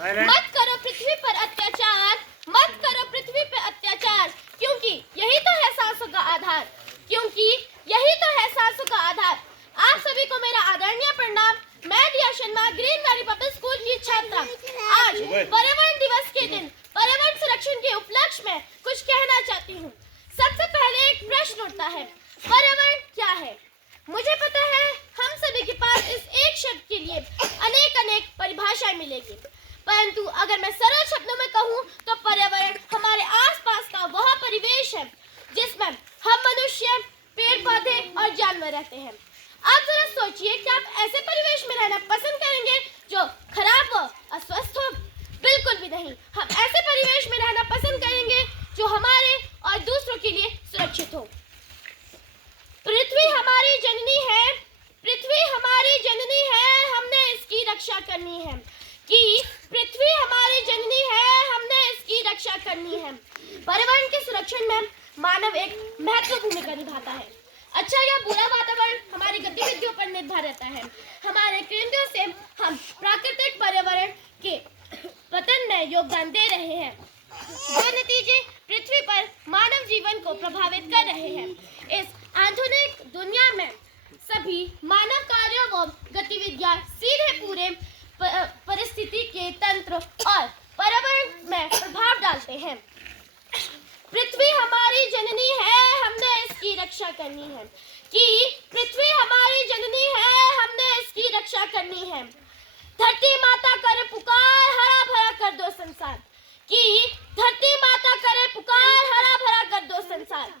मत करो पृथ्वी पर अत्याचार, मत करो पृथ्वी पर अत्याचार, क्योंकि यही तो है सांसों का आधार, क्योंकि यही तो है सांसों का आधार। आप सभी को मेरा आदरणीय प्रणाम। मैं दिया Sharma, green valley public school की छात्रा। आज पर्यावरण दिवस के दिन पर्यावरण संरक्षण के उपलक्ष्य में कुछ कहना चाहती हूँ। सबसे पहले एक प्रश्न उठता है, पर्यावरण क्या है? मुझे पता है हम सभी के पास इस एक शब्द के लिए अनेक परिभाषाएं मिलेगी, परंतु अगर मैं सरल शब्दों में कहूँ तो पर्यावरण हमारे आसपास का वह परिवेश है जिसमें हम मनुष्य, पेड़ पौधे और जानवर रहते हैं। आप जरा सोचिए कि आप ऐसे परिवेश में रहना पसंद करेंगे जो खराब हो, अस्वस्थ हो? बिल्कुल भी नहीं। हम ऐसे परिवेश में रहना पसंद करेंगे जो हमारे और दूसरों के लिए सुरक्षित हो। पृथ्वी हमारी जननी है, पृथ्वी हमारी जननी है, हमने इसकी रक्षा करनी है। कि पृथ्वी हमारी जननी है, हमने इसकी रक्षा करनी है। पर्यावरण के संरक्षण में मानव एक महत्वपूर्ण भूमिका निभाता है। अच्छा या बुरा वातावरण हमारी गतिविधियों पर निर्भर रहता है। हमारे कृत्यों से हम प्राकृतिक पर्यावरण के पतन में योगदान दे रहे हैं, जो नतीजे पृथ्वी पर मानव जीवन को प्रभावित कर रहे हैं। इस आधुनिक दुनिया में सभी मानव कार्यों व गतिविधियां सीधे पूरे परिस्थिति के तंत्र और पर्यावरण में प्रभाव डालते हैं। पृथ्वी हमारी जननी है, हमने इसकी रक्षा करनी है। कि पृथ्वी हमारी जननी है, हमने इसकी रक्षा करनी है। धरती माता करे पुकार, हरा भरा कर दो संसार। कि धरती माता करे पुकार, हरा भरा कर दो संसार।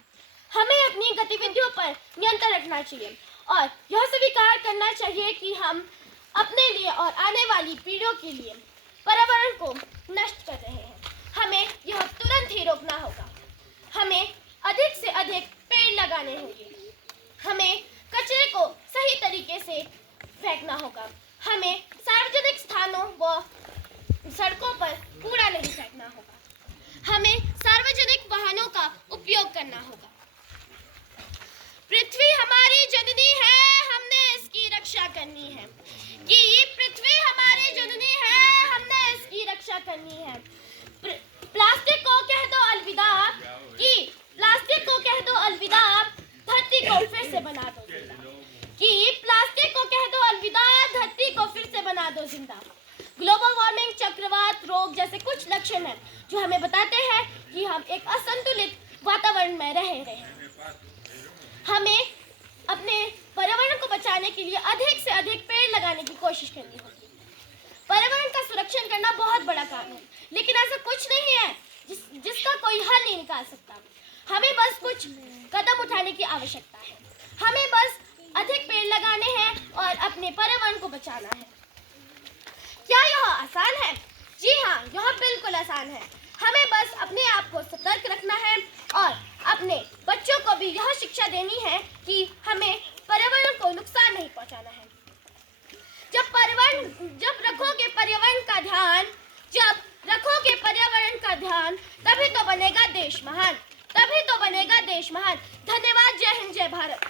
हमें अपनी गतिविधियों पर नियंत्रण रखना चाहिए और यह स्वीकार करना चाहिए कि हम अपने लिए और आने वाली पीढ़ियों के लिए पर्यावरण को नष्ट कर रहे हैं। हमें यह तुरंत ही रोकना होगा। हमें अधिक से अधिक पेड़ लगाने होंगे। हमें कचरे को सही तरीके से फेंकना होगा। हमें सार्वजनिक स्थानों व सड़कों पर कूड़ा नहीं फेंकना होगा। हमें सार्वजनिक वाहनों का उपयोग करना होगा। पृथ्वी हमारी जननी है, हमने इसकी रक्षा करनी है। कि पृथ्वी हमारी जननी है, हमने इसकी रक्षा करनी है। प्लास्टिक को कह दो अलविदा, कि प्लास्टिक को कह दो अलविदा, धरती को फिर से बना दो जिंदा। कि प्लास्टिक को कह दो अलविदा, धरती को फिर से बना दो जिंदा। ग्लोबल वार्मिंग, चक्रवात, रोग जैसे कुछ लक्षण हैं जो हमें बताते हैं कि हम एक असंतुलित वातावरण में रह रहे हैं। हमें अपने पर्यावरण को बचाने के लिए अधिक से अधिक पेड़ लगाने की कोशिश करनी होगी। पर्यावरण का संरक्षण करना बहुत बड़ा काम है, लेकिन ऐसा कुछ नहीं है जिसका कोई हल नहीं निकाल सकता। हमें बस कुछ कदम उठाने की आवश्यकता है। हमें बस अधिक पेड़ लगाने हैं और अपने पर्यावरण को बचाना है। क्या यह आसान है? जी हाँ, यह बिल्कुल आसान है। हमें बस अपने आप को सतर्क रखना है और अपने बच्चों को भी यह शिक्षा देनी है कि हमें पर्यावरण को नुकसान नहीं पहुंचाना है। जब रखोगे पर्यावरण का ध्यान, जब रखोगे पर्यावरण का ध्यान, तभी तो बनेगा देश महान, तभी तो बनेगा देश महान। धन्यवाद। जय हिंद, जय भारत।